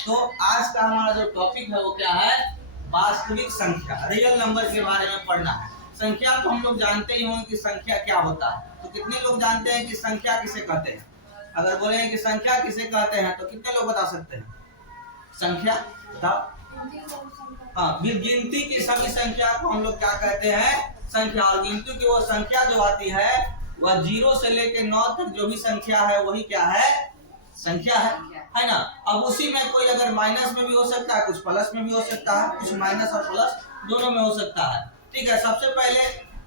तो आज का हमारा जो टॉपिक है वो क्या है, वास्तविक संख्या, रियल नंबर के बारे में पढ़ना है। संख्या तो हम लोग जानते ही होंगे कि संख्या क्या होता है। तो कितने लोग जानते हैं कि संख्या किसे कहते हैं? अगर बोले कि संख्या किसे कहते हैं तो कितने लोग बता सकते हैं? संख्या बताओ। हाँ, गिनती की सभी संख्या को हम लोग क्या कहते हैं? संख्या। और गिनती की वो संख्या जो आती है वह 0 से लेकर 9 तक जो भी संख्या है वही क्या है? संख्या है ना। अब उसी में कोई अगर माइनस में भी हो सकता है, कुछ प्लस में भी हो सकता है, कुछ माइनस और प्लस दोनों में हो सकता है। ठीक है, सबसे पहले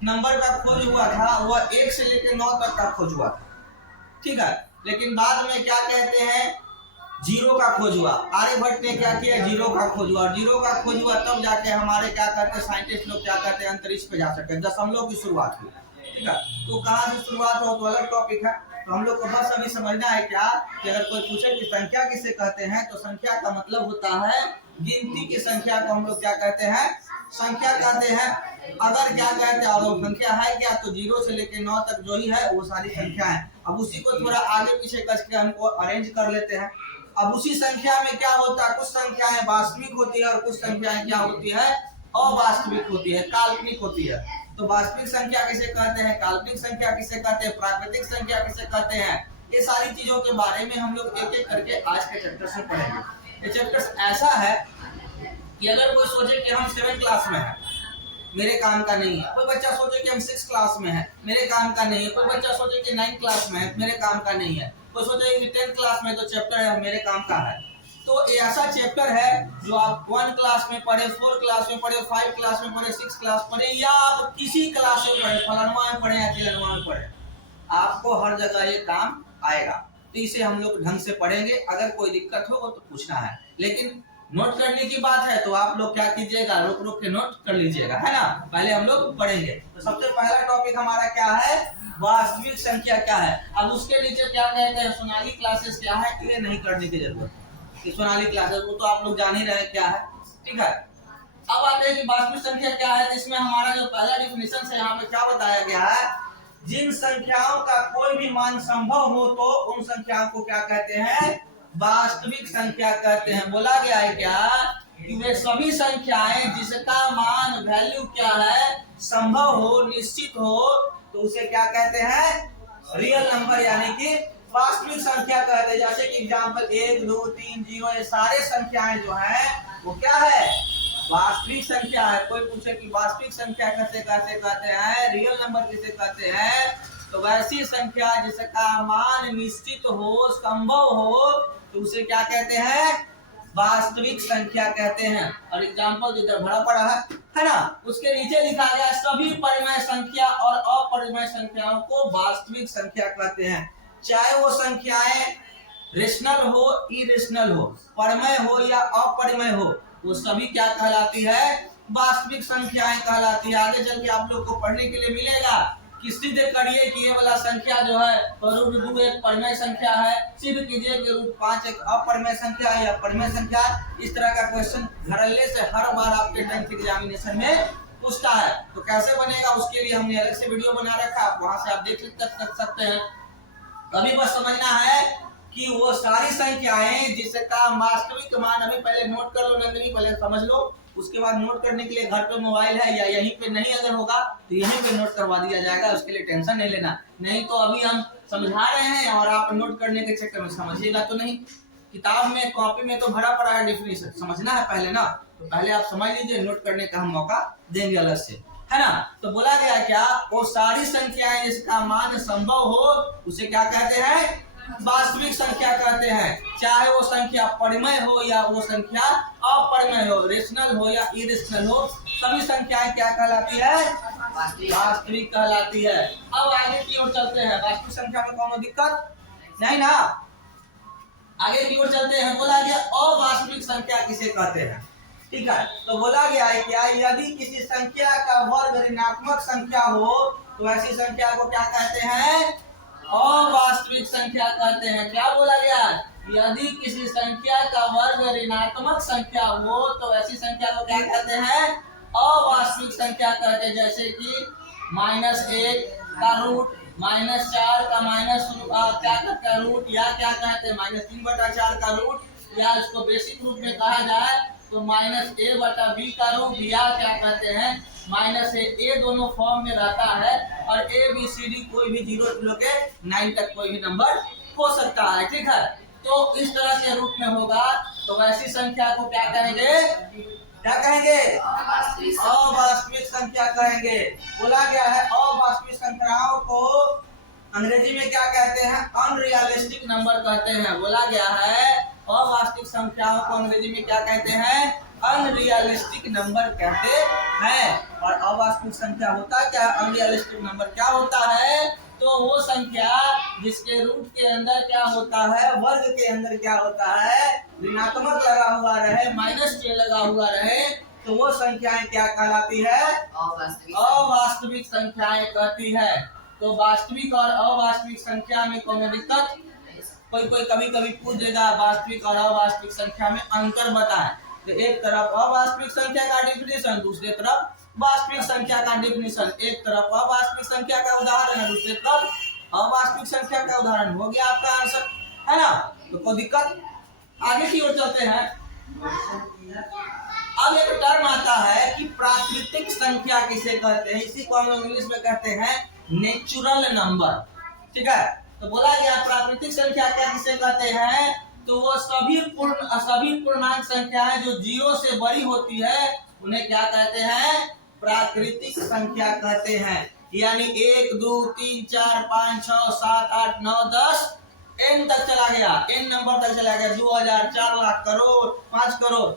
नंबर का खोज हुआ था वह 1 से लेकर 9 तक का खोज हुआ था। ठीक है, लेकिन बाद में क्या कहते हैं, 0 का खोज हुआ। आर्यभट्ट ने क्या किया, 0 का खोज हुआ। और 0 का खोज हुआ तब जाके हमारे क्या कहते हैं साइंटिस्ट लोग क्या कहते हैं अंतरिक्ष पे जा सके, दशमलव की शुरुआत हुई। ठीक है, तो कहाँ से शुरुआत हो तो अलग टॉपिक है। तो हम लोग को बस अभी समझना है क्या कि अगर कोई पूछे कि संख्या किसे कहते हैं तो संख्या का मतलब होता है गिनती की संख्या को हम लोग क्या कहते हैं? संख्या कहते हैं। अगर क्या कहते हैं और संख्या है क्या तो 0 से लेकर 9 तक जो ही है वो सारी संख्या है। अब उसी को थोड़ा आगे पीछे करके हमको अरेंज कर लेते हैं। अब उसी संख्या में क्या होता है, कुछ संख्याएं वास्तविक होती है और कुछ संख्याएं क्या होती है? अवास्तविक होती है, काल्पनिक होती है। तो वास्तविक संख्या किसे कहते हैं, काल्पनिक संख्या किसे कहते हैं, प्राकृतिक संख्या किसे कहते हैं, ये सारी चीजों के बारे में हम लोग एक एक करके आज के चैप्टर से पढ़ेंगे। ये चैप्टर ऐसा है कि अगर कोई सोचे कि हम 7th क्लास में हैं, मेरे काम का नहीं है। कोई बच्चा सोचे कि हम 6th क्लास में हैं, मेरे काम का नहीं है। कोई बच्चा सोचे कि 9th क्लास में है, मेरे काम का नहीं है। कोई सोचे कि 10th क्लास में तो चैप्टर है मेरे काम का है। तो ये ऐसा चैप्टर है जो आप 1 क्लास में पढ़े, 4 क्लास में पढ़े, 5 क्लास में पढ़े, 6 क्लास पढ़े या आप किसी क्लास में पढ़े, फलानवा में पढ़े या तिलनवा में पढ़े, आपको हर जगह ये काम आएगा। तो इसे हम लोग ढंग से पढ़ेंगे। अगर कोई दिक्कत हो तो पूछना है, लेकिन नोट करने की बात है तो आप लोग क्या कीजिएगा, रुक रुक के नोट कर लीजिएगा, है ना। पहले हम लोग पढ़ेंगे। तो सबसे पहला टॉपिक हमारा क्या है, वास्तविक संख्या क्या है। अब उसके नीचे क्या कहते हैं, सोनाली क्लासेस क्या है, ये नहीं करने की जरूरत है। सोनाली क्लासेस वो तो आप लोग जान ही रहे क्या है। ठीक है, अब आते हैं कि वास्तविक संख्या क्या है। इसमें हमारा जो पहला डिफिनेशन है यहाँ पे क्या बताया गया है, जिन संख्याओं का कोई भी मान संभव हो तो उन संख्याओं को क्या कहते हैं, वास्तविक संख्या कहते हैं। बोला गया है क्या कि वे सभी संख्याएं जिसका मान वैल्यू क्या है, संभव हो, निश्चित हो, तो उसे क्या कहते हैं, रियल नंबर यानी कि वास्तविक संख्या कहते हैं। जैसे कि एग्जांपल 1 2 3 0 ये सारे संख्याएं जो हैं वो क्या है, वास्तविक संख्या है। कोई पूछे कि वास्तविक संख्या कैसे कैसे कहते हैं, रियल नंबर किसे कहते हैं, तो वैसी संख्या जिसका मान निश्चित हो, संभव हो, तो उसे क्या कहते हैं, वास्तविक संख्या कहते हैं। और एग्जांपल इधर भरा पड़ा है ना, उसके नीचे लिखा गया सभी परिमेय संख्या और अपरिमेय संख्याओं को वास्तविक संख्या कहते हैं। चाहे वो संख्याएं रेशनल हो, इरेशनल हो, परिमेय हो या अपरिमेय हो, वो सभी क्या कहलाती है, वास्तविक संख्याएं कहलाती है। आगे चल के आप लोग को पढ़ने के लिए मिलेगा कि सिद्ध करिए कि ये वाला संख्या जो है √2 एक परिमेय संख्या है, सिद्ध कीजिए कि √5 एक अपरिमेय संख्या है या परिमेय संख्या। इस तरह का क्वेश्चन घरल्ले से हर बार आपके 10th एग्जामिनेशन में पूछता है। तो कैसे बनेगा उसके लिए हमने अलग से वीडियो बना रखा है, वहां से आप देख सकते हैं। अभी बस समझना है कि वो सारी संख्याएं जिसका वास्तविक मान, अभी पहले नोट कर लो नंदिनी, पहले समझ लो, उसके बाद नोट करने के लिए घर पे मोबाइल है या यहीं पे नहीं अगर होगा तो यहीं पे नोट करवा दिया जाएगा, उसके लिए टेंशन नहीं लेना। नहीं तो अभी हम समझा रहे हैं और आप नोट करने के चक्कर में समझिएगा तो नहीं। किताब में कॉपी में तो भरा पड़ा है डिफिनेशन, समझना है पहले ना, तो पहले आप समझ लीजिए, नोट करने का हम मौका देंगे अलग से, है ना। तो बोला गया क्या, वो सारी संख्याएं जिसका मान संभव हो उसे क्या कहते हैं, वास्तविक संख्या कहते हैं। चाहे वो संख्या परिमेय हो या वो संख्या अपरिमेय हो, रेशनल हो या इरेशनल हो, सभी संख्याएं क्या कहलाती है, वास्तविक कहलाती है। अब आगे की ओर चलते हैं, वास्तविक संख्या में कोनो दिक्कत नहीं ना, आगे की ओर चलते हैं। बोला गया अवास्तविक संख्या किसे कहते हैं। ठीक है, तो बोला गया है क्या, यदि किसी संख्या का वर्ग ऋणात्मक संख्या हो तो ऐसी संख्या को क्या कहते हैं, अवास्तविक संख्या कहते हैं। क्या बोला गया, यदि किसी संख्या का वर्ग ऋणात्मक संख्या हो तो ऐसी संख्या को क्या कहते हैं, अवास्तविक संख्या कहते हैं। जैसे कि -1 का रूट, -4 का माइनस क्या का रूट, या क्या कहते हैं -3/4 का रूट, या इसको बेसिक रूप में कहा जाए तो -a/b का रूप, या क्या कहते हैं -a दोनों फॉर्म में रहता है, और ABCD कोई भी 0 से लेकर 9 तक कोई भी नंबर हो सकता है। ठीक है, तो इस तरह के रूप में होगा। तो वैसी संख्या को क्या कहेंगे, क्या कहेंगे, अवास्तविक संख्या कहेंगे। बोला गया है अवास्तविक संख्याओं को अंग्रेजी में क्या कहते हैं, अनरियलिस्टिक नंबर कहते हैं। बोला गया है अवास्तविक संख्याओं को अंग्रेजी में क्या कहते हैं, अनरियलिस्टिक नंबर कहते हैं। और अवास्तविक संख्या होता क्या है, अनरियलिस्टिक नंबर क्या होता है, तो वो संख्या जिसके रूट के अंदर क्या होता है, वर्ग के अंदर क्या होता है, ऋणात्मक लगा हुआ रहे, -j लगा हुआ रहे, तो वो संख्याएं क्या कहलाती है, अवास्तविक संख्याएं कहती है। तो वास्तविक और अवास्तविक संख्या में कोई दिक्कत, कोई कभी कभी पूछ देगा वास्तविक और अवास्तविक संख्या में अंतर बताएं। तो एक तरफ अवास्तविक संख्या का डिफिनेशन, दूसरी तरफ वास्तविक संख्या का डिफिनेशन। एक तरफ अवास्तविक संख्या का उदाहरण है, दूसरी तरफ अवास्तविक संख्या का उदाहरण। हो गया आपका आंसर, है ना। तो कोई दिक्कत, आगे की ओर चलते हैं। अब एक टर्म आता है कि प्राकृतिक संख्या किसे कहते हैं, इसी को हम लोग इंग्लिश में कहते हैं नेचुरल नंबर। ठीक है, तो बोला गया प्राकृतिक संख्या क्या किसे कहते हैं, तो वो सभी पूर्णांक संख्याएं जो 0 से बड़ी होती है उन्हें क्या कहते हैं, प्राकृतिक संख्या कहते हैं। यानी 1 2 3 4 5 6 7 8 9 10 n तक चला गया, n नंबर तक चला गया, 2000 4 लाख करोड़ 5 करोड़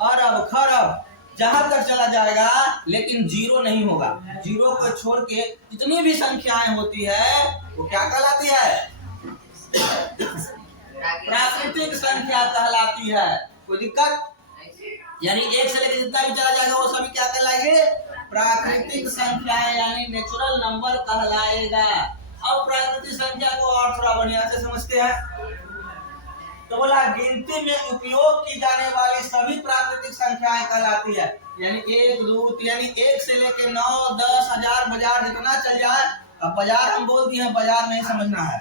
अरब खरब जहां तक चला जाएगा, लेकिन 0 नहीं होगा। 0 को छोड़ के जितनी भी संख्याएं होती है वो क्या कहलाती है, प्राकृतिक संख्या कहलाती है। कोई दिक्कत, यानी 1 से लेकर जितना भी चला जाएगा वो सभी क्या कहलाएंगे, प्राकृतिक संख्याएं, यानी नेचुरल नंबर कहलाएगा। अब प्राकृतिक संख्या को और थोड़ा बढ़िया से समझते हैं। तो बोला गिनती में उपयोग की जाने वाली सभी प्राकृतिक संख्याएं कहलाती है। यानी 1 2 यानी 1 से लेकर 9 10 1000 बाजार जितना चल जाए। अब बाजार हम बोल दिए हैं, बाजार नहीं समझना है,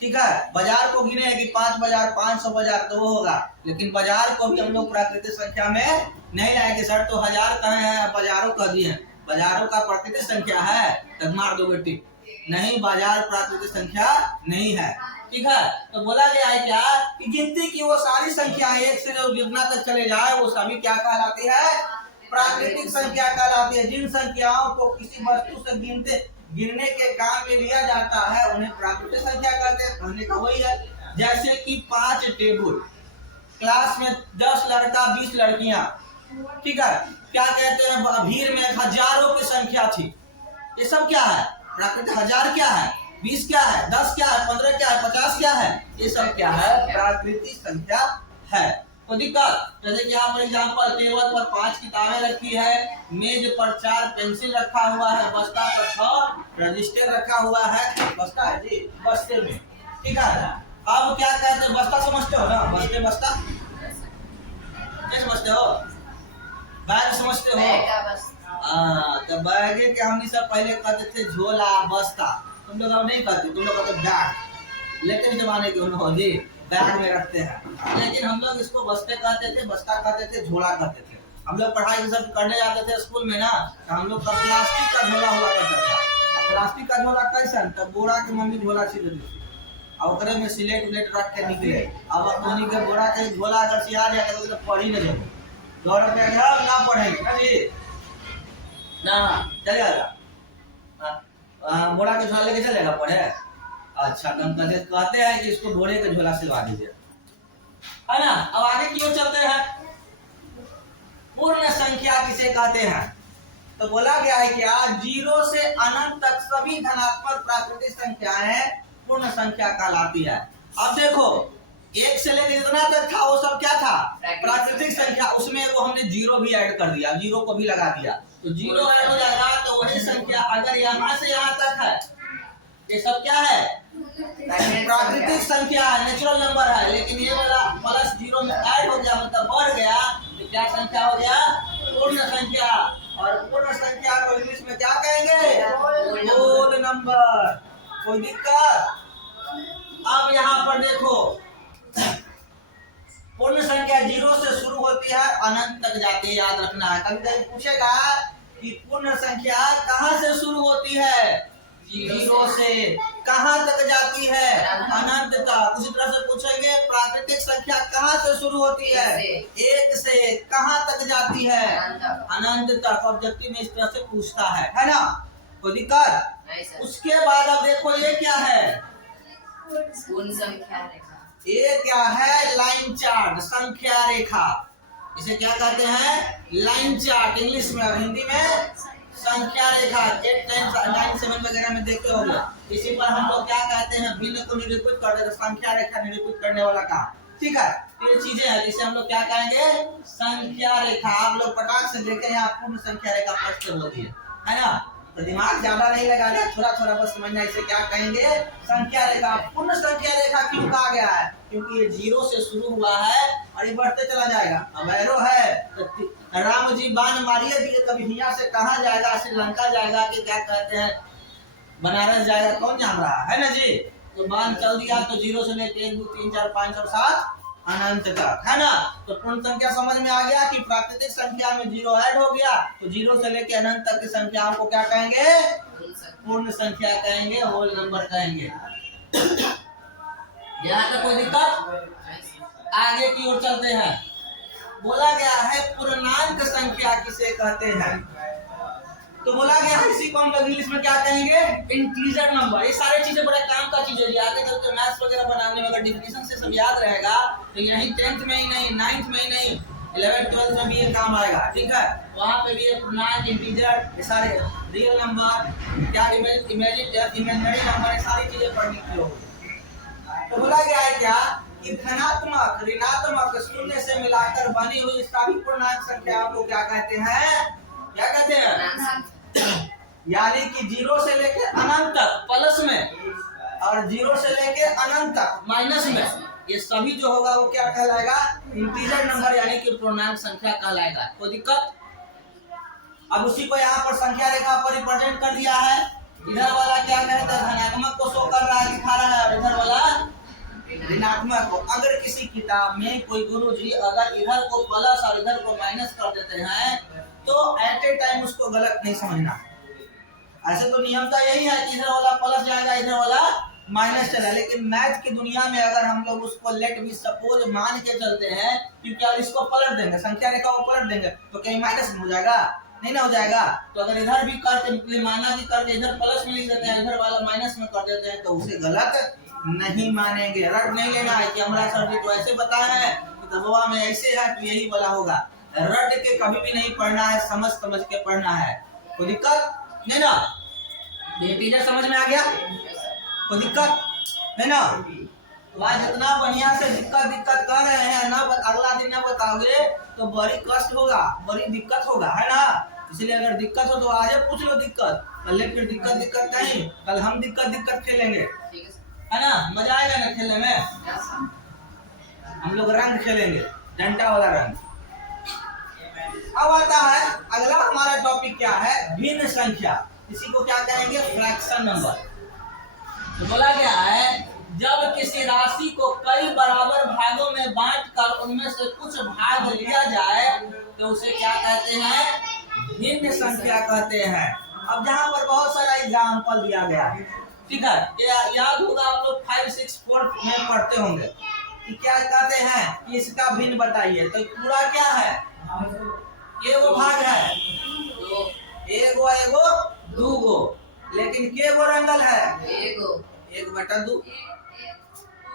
ठीक है। बाजार को गिने कि 5 बाजार 500 बाजार तो वो होगा, लेकिन बाजार को भी हम लोग प्राकृतिक संख्या में नहीं लाएंगे। सर तो 1000 कहे हैं, बाजारों कह दिए, बाजारों का प्राकृतिक संख्या है, तब मार दो बेटी, नहीं, बाजार प्राकृतिक संख्या नहीं है। ठीक है, तो बोला गया है क्या कि गिनती की वो सारी संख्याएं 1 से जो जितना तक चले जाए वो सभी क्या कहलाती है, प्राकृतिक संख्या कहलाती है। जिन संख्याओं को किसी वस्तु से गिनने के काम में लिया जाता है उन्हें प्राकृतिक संख्या कहते हैं। कहने का वही है, जैसे कि 5 टेबल, क्लास में 10 लड़का 20 लड़कियां, ठीक है, क्या कहते हैं, भीड़ में हजारों की संख्या थी, ये सब क्या है, प्राकृतिक। 1000 क्या है, 20 क्या है, 10 क्या है, 15 क्या है, 50 क्या है, ये सब क्या है, प्राकृतिक संख्या है। तो दिक्कत, जैसे कि यहाँ पर एग्जाम्पल, टेबल पर 5 किताबें रखी है, मेज पर 4 पेंसिल रखा हुआ है, बस्ता पर 6 रजिस्टर रखा हुआ है, बस्ता है जी, बस्ते में, ठीक है। अब क्या कहते हैं, बस्ता समझते हो ना, बस्ता क्या समझते हो, बैग समझते हो, तो बैग के हम सब पहले कहते थे झोला बस्ता, तुम लोग अब नहीं कहते, तुम लोग कहते बैग, लेटेस्ट जमाने के हो जी, बैग में रखते हैं। लेकिन हम लोग इसको बस्ते कहते थे, बस्ता कहते थे, झोला कहते थे। हम लोग पढ़ाई सब करने जाते थे स्कूल में ना, तो हम लोग का प्लास्टिक का झोला हुआ करता था। प्लास्टिक का झोला कैसा, तब बोरा के मम्मी झोला सी देती थी, और ओकरे में सिलेट उलेट रख के निकले। अब पानी के बोरा के झोला अगर सिया जाए तो पढ़ ही नहीं जाए, दौड़ के ना पढ़ेंगे ना जी, ना चलेगा, बोरा के झोला लेके चलेगा पढ़े। अच्छा, हम कहते हैं कि इसको बोरे के झोला सिलवा दीजिए, है ना। अब आगे की ओर चलते हैं। पूर्ण संख्या किसे कहते हैं, तो बोला गया है कि आज 0 से अनंत तक सभी धनात्मक प्राकृतिक संख्याएं पूर्ण संख्या कहलाती है। अब देखो 1 से लेकर जितना तक था वो सब क्या था, प्राकृतिक संख्या, उसमें वो हमने 0 भी ऐड कर दिया, 0 को भी लगा दिया, तो 0 ऐड हो जाएगा, तो वही संख्या अगर यहाँ से यहाँ तक है, ये सब क्या है, प्राकृतिक संख्या है, नेचुरल नंबर है। लेकिन ये वाला प्लस 0 में ऐड हो गया, मतलब बढ़ गया, तो क्या संख्या हो गया, पूर्ण संख्या। और पूर्ण संख्या को इंग्लिश में क्या कहेंगे, होल नंबर। कोई दिक्कत। अब यहाँ पर देखो पूर्ण संख्या 0 से शुरू होती है, अनंत तक जाती है, याद रखना है। कभी कभी पूछेगा कि पूर्ण संख्या कहाँ से शुरू होती है? 0 से। कहाँ तक जाती है? अनंत तक। उसी तरह से पूछेंगे प्राकृतिक संख्या कहाँ से शुरू होती है? 1 से। कहाँ तक जाती है? अनंत तक। ऑब्जेक्टिव में इस तरह से पूछता है ना? कोई दिक्कत? उसके बाद अब देखो ये क्या है? पूर्ण संख्या रेखा। ये क्या है? लाइन चार्ट, संख्या रेखा। इसे क्या कहते हैं? लाइन चार्ट इंग्लिश में, और हिंदी में संख्या रेखा। 8, 9, 7 वगैरह में देखते होंगे। इसी पर हम लोग क्या कहते हैं? भिन्न को निरूपित कर देते, संख्या रेखा निरूपित करने वाला काम। ठीक है, ये चीजें हैं जिसे हम लोग क्या कहेंगे? संख्या रेखा। आप लोग पटाख से देखे यहाँ पूर्ण संख्या रेखा प्रश्न होती है ना? तो दिमाग ज्यादा नहीं लगाना, थोड़ा थोड़ा बस समझना। इसे क्या कहेंगे? संख्या रेखा। पूर्ण संख्या रेखा क्यों कहा गया है? क्योंकि ये 0 से शुरू हुआ है और ये बढ़ते चला जाएगा। अब एरो है तो राम जी बाण मारिए दिए, कभी यहाँ से कहाँ जाएगा? श्रीलंका जाएगा कि क्या कहते हैं बनारस जाएगा, कौन जान रहा है ना जी? तो बाण चल दिया तो 0 से लेके 1, 2, 3, 4, 5 और 7 अनंत तक, है ना? तो पूर्ण संख्या समझ में आ गया कि प्राकृतिक संख्या में 0 ऐड हो गया, तो 0 से लेके अनंत तक की संख्याओं को क्या कहेंगे? पूर्ण संख्या कहेंगे, होल नंबर कहेंगे। यहाँ तक कोई दिक्कत? आगे की ओर चलते हैं। बोला गया है पूर्णांक संख्या किसे कहते हैं? तो बोला गया है इसी को हम लोग इंग्लिश में क्या कहेंगे? Integer number. ये सारी चीजें बड़े काम का चीज है। आगे चल के मैथ्स वगैरह बनाने में अगर डिफिनेशन से सब याद रहेगा तो यही 10th में ही नहीं, 9th में ही नहीं, 11th 12th में भी ये काम आएगा। ठीक है, वहाँ पे भी ये पूर्णांक, इंटीजर, ये सारे रियल नंबर, क्या इमेजिनरी नंबर, ये सारी चीजें पढ़ने की होगी। तो बोला गया है क्या कि धनात्मक, ऋणात्मक, शून्य से मिलाकर बनी हुई सभी पूर्णांक संख्याओं को क्या कहते हैं? क्या कहते हैं? यानी कि 0 से लेके अनंत तक प्लस में, और 0 से लेके अनंत तक माइनस में, ये सभी जो होगा वो क्या कहलाएगा? इंटीजर नंबर, यानी कि पूर्णांक संख्या कहलाएगा। कोई दिक्कत? अब उसी को यहाँ पर संख्या रेखा पर रिप्रेजेंट कर दिया है। इधर वाला क्या कहते हैं? धनात्मक को शो कर रहा है, दिखा रहा है, और इधर वाला ऋणात्मक को। अगर किसी किताब में कोई गुरुजी अगर इधर को प्लस और इधर को माइनस कर देते हैं तो एट ए टाइम उसको गलत नहीं समझना। ऐसे तो नियमता यही है कि इधर वाला प्लस जाएगा, इधर वाला माइनस चला, लेकिन मैथ की दुनिया में अगर हम लोग उसको लेट बी सपोज मान के चलते हैं, क्योंकि अगर इसको पलट देंगे, संख्या रेखा को पलट देंगे तो कहीं माइनस हो जाएगा? नहीं ना हो जाएगा। तो अगर इधर भी करके माना कि करके इधर प्लस में लिख देते हैं, इधर वाला माइनस में कर देते हैं, तो उसे गलत नहीं मानेंगे। रट नहीं लेना है कि हमारा सर जी तो ऐसे बताया है, किताबों में ऐसे है तो यही वाला होगा। रट के कभी भी नहीं पढ़ना है, समझ समझ के पढ़ना है। कोई दिक्कत नहीं ना? ये टीचर समझ में आ गया? कोई दिक्कत है ना? तो आज इतना बढ़िया से दिक्कत कर रहे हैं ना, अगला दिन ना बताओगे तो बड़ी कष्ट होगा, बड़ी दिक्कत होगा, है ना? इसलिए अगर दिक्कत हो तो आज पूछ लो दिक्कत, कल फिर दिक्कत नहीं, कल हम दिक्कत खेलेंगे, है ना? मजा आएगा ना खेलने में? हम लोग रंग खेलेंगे, डंडा वाला रंग। अब आता है अगला हमारा टॉपिक क्या है? भिन्न संख्या। इसी को क्या कहेंगे? Fraction number. तो बोला गया है जब किसी राशि को कई बराबर भागों में बांटकर उनमें से कुछ भाग लिया जाए तो उसे क्या कहते हैं? भिन्न संख्या कहते हैं। अब जहाँ पर बहुत सारा एग्जाम्पल दिया गया है, ठीक है, याद होगा आप लोग 5, 6, 4 में पढ़ते होंगे कि क्या कहते हैं कि इसका भिन्न बताइए। तो पूरा क्या है? एगो भाग है, एगो दूगो, लेकिन केगो रंगल है? एक बटा 2।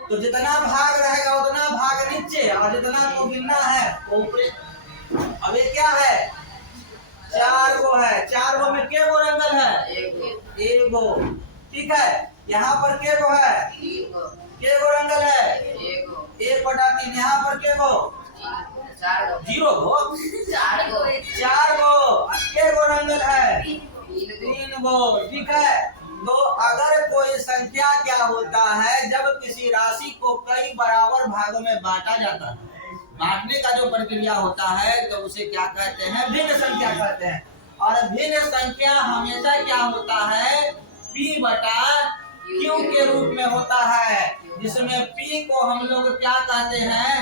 तो जितना भाग रहेगा उतना भाग नीचे, और जितना को गिनना है वो ऊपर। अब ये क्या है? 4 गो है। 4 गो में केगो रंगल है? एगो। ठीक है, यहाँ पर केगो है? केगो रंगल है? 1 बटा 3। यहाँ पर केगो? 0 गो। 4 गो। केगो रंगल है? 3 गो। ठीक है, तो अगर कोई संख्या क्या होता है? जब किसी राशि को कई बराबर भागों में बांटा जाता है, बांटने का जो प्रक्रिया होता है तो उसे क्या कहते हैं? भिन्न संख्या कहते हैं। और भिन्न संख्या हमेशा क्या होता है? P बटा Q के रूप में होता है, जिसमें P को हम लोग क्या कहते हैं?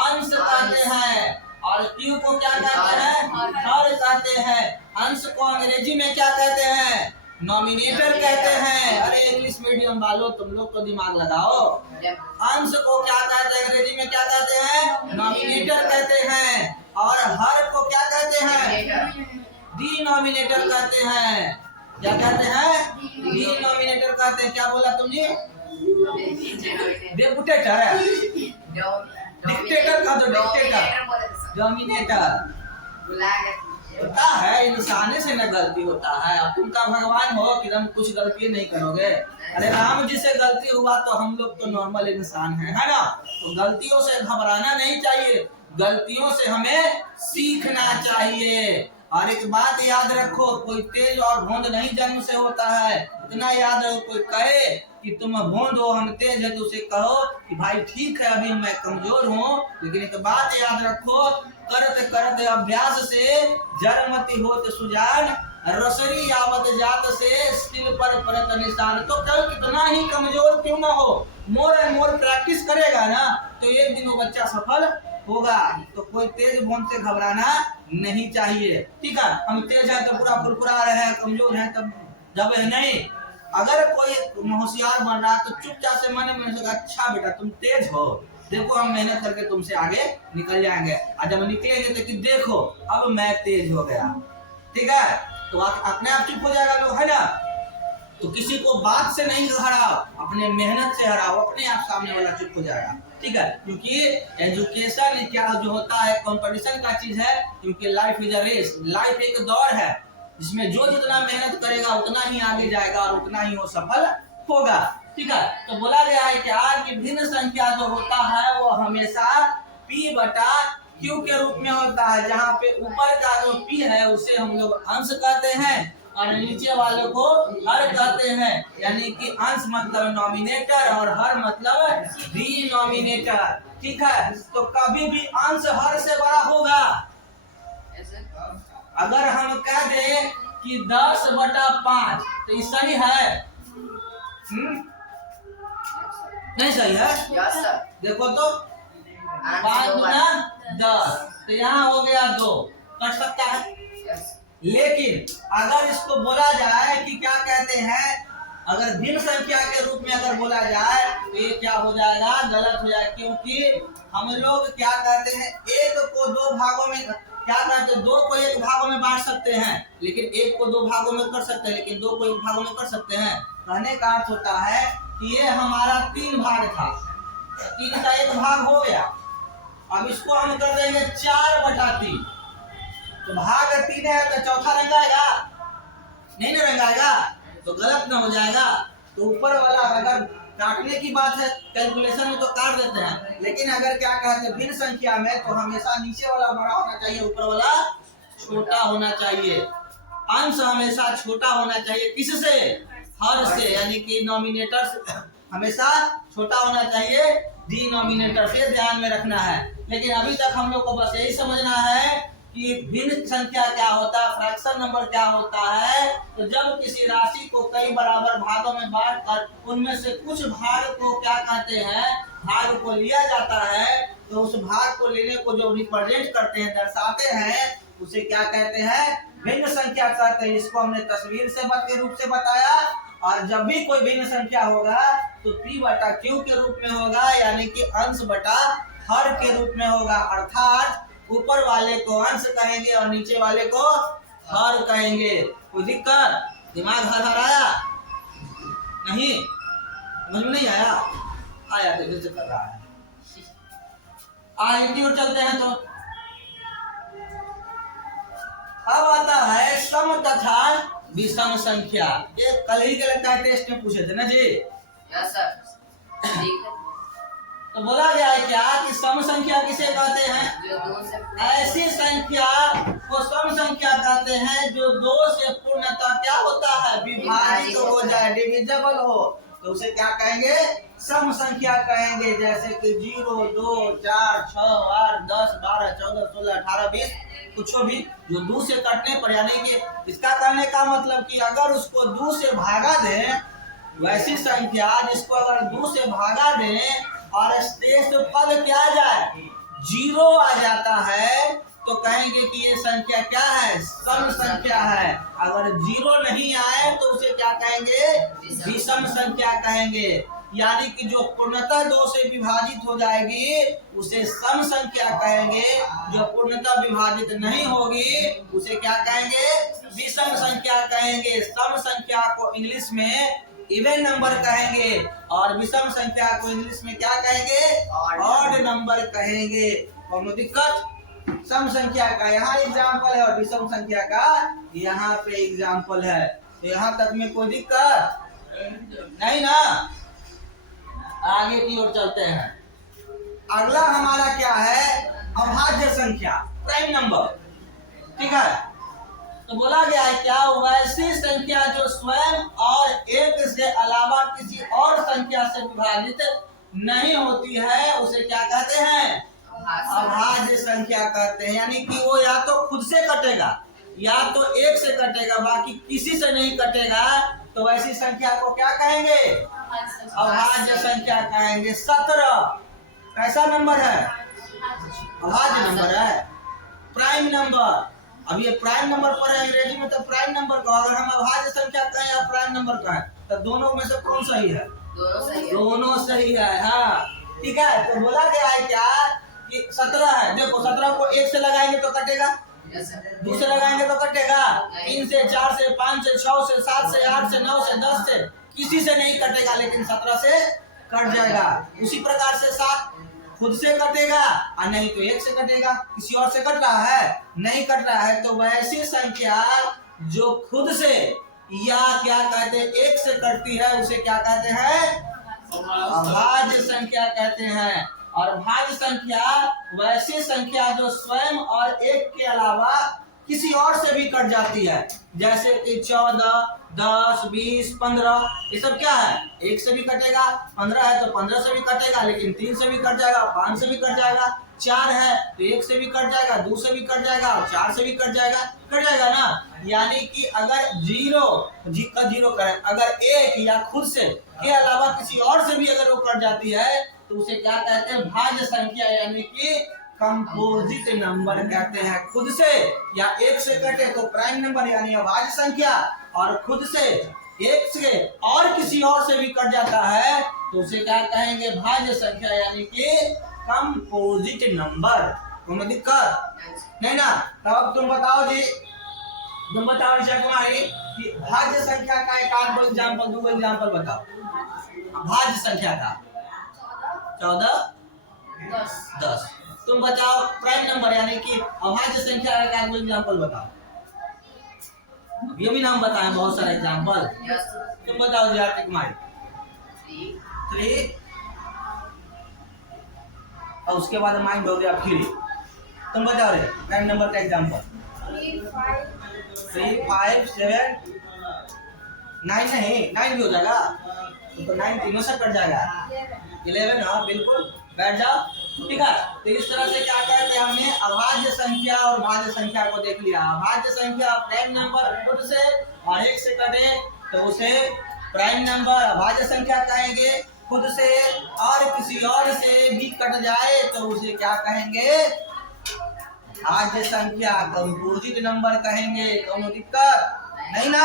अंश कहते हैं और Q को क्या कहते हैं? हर कहते हैं। अंश को अंग्रेजी में क्या कहते हैं? नॉमिनेटर कहते हैं। अरे इंग्लिश मीडियम वालों, तुम लोग तो दिमाग लगाओ। अंश को क्या कहते हैं? अंग्रेजी में क्या कहते हैं? नॉमिनेटर कहते हैं। और हर को क्या कहते हैं? डिनोमिनेटर कहते हैं। क्या कहते हैं? डिनोमिनेटर कहते हैं। क्या बोला तुम जी? डेपुटेटर है, डिक्टेटर का तो डिक्टेटर, डोमिनेटर होता है। इंसाने से न गलती होता है। अब तुम का भगवान हो कि तुम कुछ गलती नहीं करोगे? अरे राम जी से गलती हुआ तो हम लोग तो नॉर्मल इंसान हैं, है ना? तो गलतियों से घबराना नहीं चाहिए, गलतियों से हमें सीखना चाहिए। और एक बात याद रखो, कोई तेज और भोंद नहीं जन्म से होता है। इतना याद रखो, कोई कहे कि तुम भोंद हो हम तेज है तो उसे कहो कि भाई ठीक है अभी मैं कमजोर हूँ, लेकिन एक बात याद रखो, करते करते अभ्यास से जड़मति होत सुजान, रसरी यावत जात से सिल पर परत निशान। तो कल कितना ही कमजोर क्यों ना हो, मोर एंड मोर प्रैक्टिस करेगा ना तो एक दिन वो बच्चा सफल होगा। तो कोई तेज भोंद से घबराना नहीं चाहिए, ठीक है? हम तेज है तो पूरा फुरफुरा रहे हैं, कमजोर है तब जब नहीं। अगर कोई होशियार बन रहा तो चुपचाप से मन में सोचा, अच्छा बेटा तुम तेज हो, देखो हम मेहनत करके तुमसे आगे निकल जाएंगे। और जब निकलेंगे तो कि देखो अब मैं तेज हो गया, ठीक है? तो अपने आप चुप हो जाएगा लोग, है ना? तो किसी को बात से नहीं हराओ, अपने मेहनत से हराओ, अपने आप सामने वाला चुप हो जाएगा, ठीक है? क्योंकि एजुकेशन क्या जो होता है कंपटीशन का चीज है, क्योंकि life is a race, life एक दौड़ है जिसमें जो जितना मेहनत करेगा उतना ही आगे जाएगा और उतना ही वो सफल होगा, ठीक है? तो बोला गया है कि आज की भिन्न संख्या जो होता है वो हमेशा P बटा Q के रूप में होता है, जहाँ पे ऊपर का जो P है उसे हम लोग अंश कहते हैं और नीचे वाले को हर कहते हैं। यानी कि अंश मतलब नॉमिनेटर और हर मतलब डिनोमिनेटर, ठीक है? तो कभी भी अंश हर से बड़ा होगा। अगर हम कह दें कि 10/5 तो ये सही है? नहीं सही है? देखो तो 5 गुना 10 तो यहाँ हो गया 2, कट सकता है। लेकिन अगर इसको बोला जाए कि क्या कहते हैं, अगर भिन्न संख्या के रूप में अगर बोला जाए तो ये क्या हो जाएगा? गलत हो जाएगा, क्योंकि हम लोग क्या कहते हैं, एक को 2 भागों में क्या कहते हैं, 2 को 1 भागों में बांट सकते हैं, लेकिन 1 को 2 भागों में कर सकते हैं, लेकिन 2 को 1 भागों में कर सकते हैं। कहने का अर्थ होता है कि ये हमारा 3 भाग था, 3 का 1 भाग हो गया। अब इसको हम कर देंगे 4/3, तो भाग 3 है तो चौथा रंगाएगा नहीं ना रंगाएगा, तो गलत ना हो जाएगा। तो ऊपर वाला अगर काटने की बात है कैलकुलेशन में तो काट देते हैं, लेकिन अगर क्या कहते हैं भिन्न संख्या में तो हमेशा नीचे वाला बड़ा होना चाहिए, ऊपर वाला छोटा होना चाहिए। अंश हमेशा छोटा होना चाहिए, किससे? हर से, यानी कि नॉमिनेटर से हमेशा छोटा होना चाहिए, डिनोमिनेटर से ध्यान में रखना है। लेकिन अभी तक हम लोग को बस यही समझना है कि भिन्न संख्या क्या होता है, फ्रैक्शन नंबर क्या होता है। तो जब किसी राशि को कई बराबर भागों में बांटकर उनमें से कुछ भाग को क्या कहते हैं, भाग को लिया जाता है, तो उस भाग को लेने को जो रिप्रेजेंट करते हैं, दर्शाते हैं, उसे क्या कहते हैं? भिन्न संख्या कहते हैं। इसको हमने तस्वीर से के रूप से बताया। और जब भी कोई भिन्न संख्या होगा तो P बटा Q के रूप में होगा, यानी कि अंश बटा हर के रूप में होगा। अर्थात ऊपर वाले को अंश कहेंगे और नीचे वाले को हर कहेंगे। कोई दिक्कत? दिमाग हरहराया नहीं? समझ में नहीं आया? आया तो फिर से कर रहा है। आगे और चलते हैं। तो अब आता है सम तथा विषम संख्या। ये कल ही के लगता है टेस्ट में पूछे थे ना जी? Yes sir. तो बोला गया है क्या कि सम संख्या किसे कहते हैं? जो 2 से ऐसी संख्या को सम संख्या कहते हैं जो 2 से पूर्णतः क्या होता है? विभाजित हो जाए, डिविजिबल हो, तो उसे क्या कहेंगे? सम संख्या कहेंगे। जैसे कि 0, 2, 4, 6, 8, 10, 12, 14, 16, 18, 20 कुछ भी जो 2 से कटने पर, यानी कि इसका कहने का मतलब कि अगर उसको 2 से भागा दें, वैसी संख्या जिसको अगर 2 से भागा दें और शेष पद क्या जाए? जीरो आ जाता है तो कहेंगे कि ये संख्या क्या है, सम संख्या है। अगर जीरो नहीं आए तो उसे क्या कहेंगे, विषम संख्या कहेंगे। यानी कि जो पूर्णतः 2 से विभाजित हो जाएगी उसे सम संख्या कहेंगे, जो पूर्णतः विभाजित नहीं होगी उसे क्या कहेंगे, विषम संख्या कहेंगे। सम संख्या को इंग्लिश में इवन नंबर कहेंगे और विषम संख्या को इंग्लिश में क्या कहेंगे, ऑड नंबर कहेंगे। कोनो दिक्कत? सम संख्या का यहाँ एग्जाम्पल है और विषम संख्या का यहाँ पे एग्जाम्पल है। तो यहाँ तक में कोई दिक्कत नहीं ना। आगे की ओर चलते हैं। अगला हमारा क्या है, अभाज्य संख्या, प्राइम नंबर। ठीक है, तो बोला गया है क्या, वैसी संख्या जो स्वयं और एक से अलावा किसी और संख्या से विभाजित नहीं होती है उसे क्या कहते हैं, अभाज्य संख्या कहते हैं। यानी कि वो या तो खुद से कटेगा या तो एक से कटेगा, बाकी किसी से नहीं कटेगा, तो वैसी संख्या को क्या कहेंगे, अभाज्य संख्या कहेंगे। 17 कैसा नंबर है, अभाज्य नंबर है, प्राइम नंबर। अब ये प्राइम नंबर पर है अंग्रेजी में, तो प्राइम नंबर का अगर हम अभाज्य संख्या कहें या प्राइम नंबर कहें तो दोनों में से कौन सही है, दोनों सही है। हाँ ठीक है, तो बोला गया है क्या कि 17 है। देखो 17 को 1 से लगाएंगे तो कटेगा, 2 से लगाएंगे तो कटेगा, 3 से, 4 से, 5 से, 6 से, 7 से, 8 से, 9 से, 10 से, किसी से नहीं कटेगा, लेकिन 17 से कट जाएगा। उसी प्रकार से 7 खुद से कटेगा और नहीं तो 1 से कटेगा। किसी और से कट रहा है, नहीं कट रहा है, तो वैसी संख्या जो खुद से या क्या कहते हैं 1 से कटती है उसे क्या कहते हैं, अभाज्य संख्या कहते हैं। और भाज्य संख्या वैसी संख्या जो स्वयं और 1 के अलावा किसी और से भी कट जाती है, जैसे कि 14, 10, 20, 15, ये सब क्या है, 1 से भी कटेगा, 15 है तो 15 से भी कटेगा, लेकिन 3 से भी कट जाएगा, 5 से भी कट जाएगा, 4 है तो 1 से भी कट जाएगा, 2 से भी कट जाएगा और 4 से भी कट जाएगा ना। यानी कि अगर जीरो करें, अगर 1 या खुद से के अलावा किसी और से भी अगर वो कट जाती है तो उसे क्या कहते हैं, भाज्य संख्या, यानी कि कंपोजिट नंबर कहते हैं। खुद से या 1 से कटे तो प्राइम नंबर यानी अभाज्य संख्या, और खुद से 1 से और किसी और से भी कट जाता है तो उसे क्या कहेंगे, भाज्य संख्या, यानी कि कंपोजिट नंबर। तुम्हें दिक्कत नहीं ना? तब तुम बताओ जी, तुम बताओ ऋषा कुमारी कि भाज्य संख्या का एक आध एग्जाम्पल, 2 एग्जाम्पल बताओ भाज्य संख्या का। 14, 10। तुम बताओ प्राइम नंबर यानी कि अभाज्य संख्या का एक एग्जाम्पल बताओ। ये भी नाम बताएं, बहुत सारे एग्जाम्पल। तुम बताओ ऋषा कुमारी। 3 और उसके बाद माइंड हो गया फ्री। तुम बताओ रे प्राइम नंबर का एग्जाम्पल। 3, 5, 7, 9 नहीं, 9 भी हो जाएगा तो 9 तीनों से कट जाएगा। 11, हाँ बिल्कुल, बैठ जाओ। ठीक है, तो इस तरह से क्या कहते हैं, हमने अभाज्य संख्या और भाज्य संख्या को देख लिया। अभाज्य संख्या प्राइम नंबर खुद से और 1 से कटे तो उसे प्राइम नंबर अभाज्य संख्या कहेंगे। खुद से और किसी और से भी कट जाए तो उसे क्या कहेंगे, भाज्य संख्या, कंपोजिट नंबर कहेंगे। कोनो दिक्कत नहीं ना?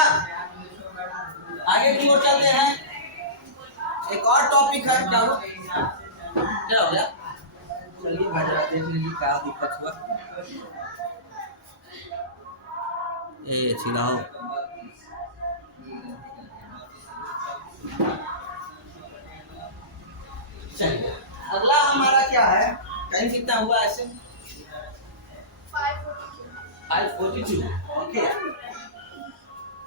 आगे की ओर चलते हैं। एक और टॉपिक है, क्या हो गया, चलिए भाई जरा देख लीजिए क्या दिक्कत हुआ। ये चिल्लाओ। चलिए अगला हमारा क्या है, टाइम कितना हुआ ऐसे, 5:42। ओके,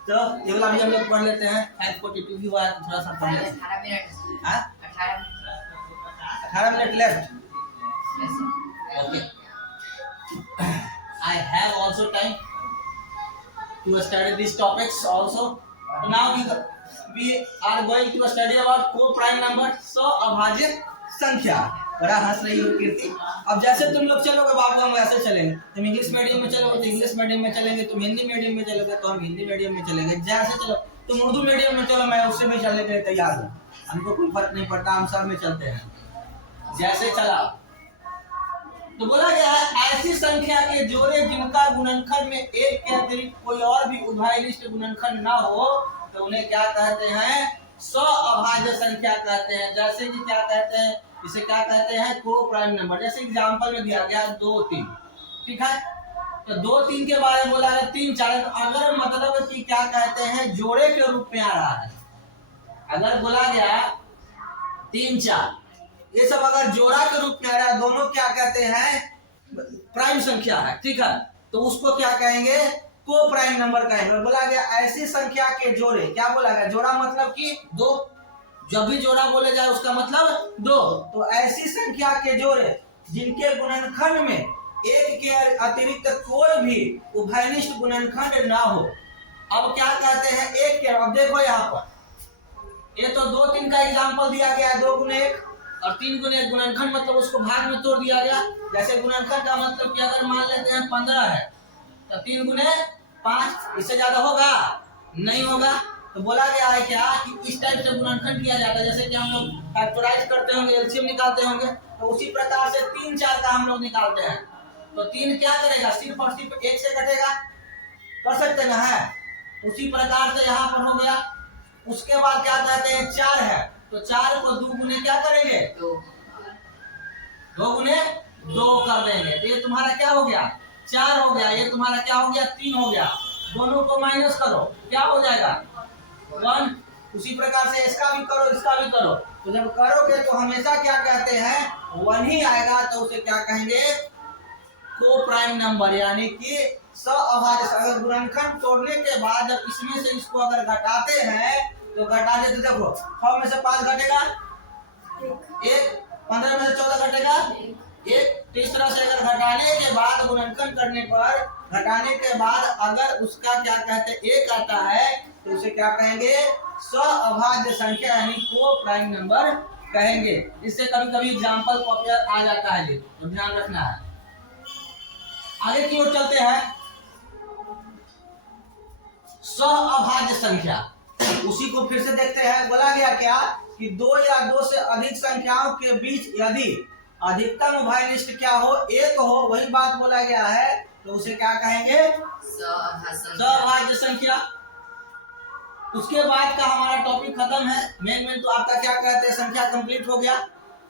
तो ये वाला भी हम लोग पढ़ लेते हैं। 5:42 भी हुआ, थोड़ा सा पढ़ लेते हैं। 18 minute left. Okay. I have also time to study these topics also. So now we are going to study about co-prime number. So अभाज्य संख्या। बड़ा हंस रही हो कीर्ति। अब जैसे तुम लोग चलोगे बाबू हम वैसे चलेंगे। तुम इंग्लिश मीडियम में चलोगे तो इंग्लिश मीडियम में चलेंगे, तुम हिंदी मीडियम में चलोगे तो हम हिंदी मीडियम में चलेंगे। जैसे चलो तुम उर्दू मीडियम में चलो, मैं उससे भी चलने के लिए तैयार हूँ। हमको कोई फर्क नहीं पड़ता, हम सब में चलते हैं। जैसे चलाओ। तो बोला गया है ऐसी संख्या के जोड़े जिनका गुणनखंड में एक के अतिरिक्त कोई और भी उभयनिष्ठ गुणनखंड ना हो तो उन्हें क्या कहते हैं, सअभाज्य संख्या कहते हैं। जैसे कि क्या कहते हैं, इसे क्या कहते हैं, को प्राइम नंबर। जैसे एग्जांपल में दिया गया 2 3, ठीक है। तो 2 3 के बारे में बोला है 3 4, तो अगर मतलब कि क्या कहते हैं जोड़े के रूप में आ रहा है, अगर बोला गया 3 4, ये सब अगर जोड़ा के रूप में आ रहा है, दोनों क्या कहते हैं प्राइम संख्या है, ठीक है, तो उसको क्या कहेंगे, को प्राइम नंबर कहेंगे। बोला गया ऐसी संख्या के जोड़े, क्या बोला गया, जोड़ा मतलब कि 2, जब भी जोड़ा बोले जाए उसका मतलब 2। तो ऐसी संख्या के जोड़े जिनके गुणनखंड में एक के अतिरिक्त कोई भी उभयनिष्ठ गुणनखंड ना हो। अब क्या कहते हैं एक के, अब देखो यहाँ पर ये तो 2 3 का एग्जांपल दिया गया है, 2 गुने 1 और 3 गुने 1 गुणनखंड मतलब उसको भाग में तोड़ दिया गया। जैसे गुणनखंड का मतलब कि अगर मान लेते हैं 15 है तो 3 गुने 5, इससे ज्यादा होगा नहीं होगा। तो बोला गया है क्या कि इस टाइप से गुणनखंड किया जाता है, जैसे कि हम लोग फैक्टराइज करते होंगे, एलसीएम निकालते होंगे, तो उसी प्रकार से 3 4 का हम लोग निकालते हैं। तो 3 क्या करेगा, सिर्फ और सिर्फ 1 से कटेगा, कर सकते ना है, उसी प्रकार से यहाँ पर हो गया। उसके बाद क्या कहते हैं 4 है, तो 4 को 2 गुने क्या करेंगे, 2 गुने 2 कर देंगे, तो ये तुम्हारा क्या हो गया 4 हो गया, ये तुम्हारा क्या हो गया 3 हो गया। दोनों को माइनस करो, क्या हो जाएगा 1। उसी प्रकार से इसका भी करो, इसका भी करो, तो जब करोगे तो हमेशा क्या कहते हैं 1 ही आएगा, तो उसे क्या कहेंगे, को प्राइम नंबर, यानी कि सअभाज्य। अगर गुणनखंड तोड़ने के बाद जब इसमें से इसको अगर घटाते हैं तो घटा दे, तो देखो 6 में से 5 घटेगा 1, 15 में से 14 घटेगा 1। तो इस तरह से अगर घटाने के बाद गुणनखंड करने पर घटाने के बाद अगर उसका क्या कहते हैं 1 आता है तो उसे क्या कहेंगे, सअभाज्य संख्या, यानी को प्राइम नंबर कहेंगे। इससे कभी कभी एग्जाम्पल कॉपी आ जाता है, ये तो ध्यान रखना है। आगे की ओर चलते हैं, सअभाज्य संख्या, उसी को फिर से देखते हैं। बोला गया क्या कि 2 या 2 से अधिक संख्याओं के बीच यदि अधिकतम उभयनिष्ठ क्या हो, 1 हो, वही बात बोला गया है, तो उसे क्या कहेंगे, सअभाज्य संख्या। उसके बाद का हमारा टॉपिक खत्म है। मेन तो आपका क्या कहते हैं संख्या कंप्लीट हो गया।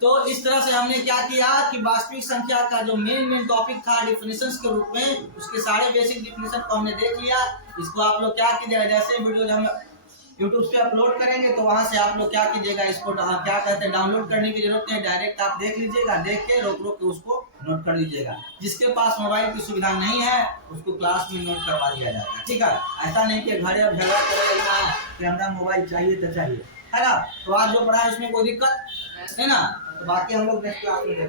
तो इस तरह से हमने क्या किया कि वास्तविक संख्या का जो मेन टॉपिक था डिफिनेशंस के रूप में, उसके सारे बेसिक डिफिनेशन को हमने देख लिया। इसको आप लोग क्या कीजिएगा, जैसे वीडियो हम यूट्यूब पे अपलोड करेंगे तो वहां से आप लोग क्या कीजिएगा, इसको क्या कहते हैं डाउनलोड करने की जरूरत नहीं, डायरेक्ट आप देख लीजिएगा, देख के रोक के उसको नोट कर लीजिएगा। जिसके पास मोबाइल की सुविधा नहीं है उसको क्लास में नोट करवा दिया जाएगा, ठीक है। ऐसा नहीं कि घरे अब झगड़ा करेगा कि हमारा मोबाइल चाहिए तो चाहिए, है ना। तो आज जो पढ़ा है उसमें कोई दिक्कत है ना, तो बाकी हम लोग नेक्स्ट क्लास में देखेंगे।